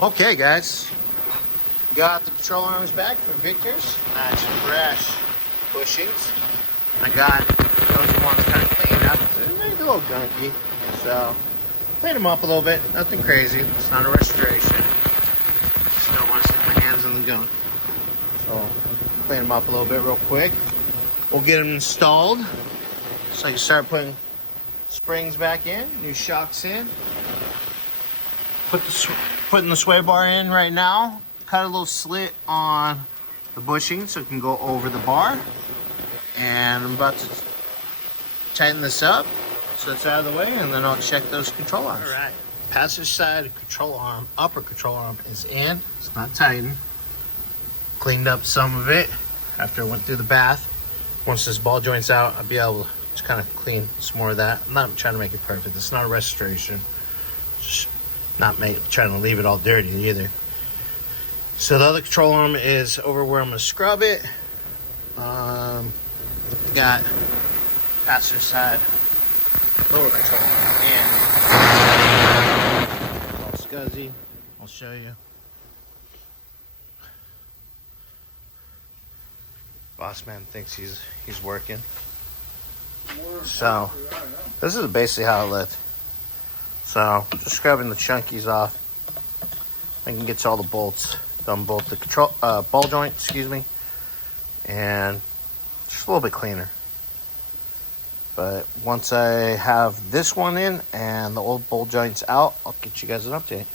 Okay, guys, got the control arms back from Victor's. Nice fresh bushings. I got those ones kind of cleaned up. They're a little gunky, so clean them up a little bit. Nothing crazy. It's not a restoration. Just don't want to stick my hands in the gunk. So clean them up a little bit real quick. We'll get them installed so I can start putting springs back in, new shocks in. Putting the sway bar in right now. Cut a little slit on the bushing so it can go over the bar. And I'm about to tighten this up so it's out of the way, and then I'll check those control arms. All right, passenger side control arm, upper control arm is in. It's not tightened. Cleaned up some of it after I went through the bath. Once this ball joint's out, I'll be able to just kind of clean some more of that. I'm not trying to make it perfect. It's not a restoration. Just trying to leave it all dirty either. So the other control arm is over where I'm going to scrub it. Got passenger side lower control arm in. All scuzzy. I'll show you. Boss man thinks he's working. So this is basically how it looked. So just scrubbing the chunkies off. I can get to all the bolts. Done bolt the control ball joint, excuse me, and just a little bit cleaner. But once I have this one in and the old ball joints out, I'll get you guys an update.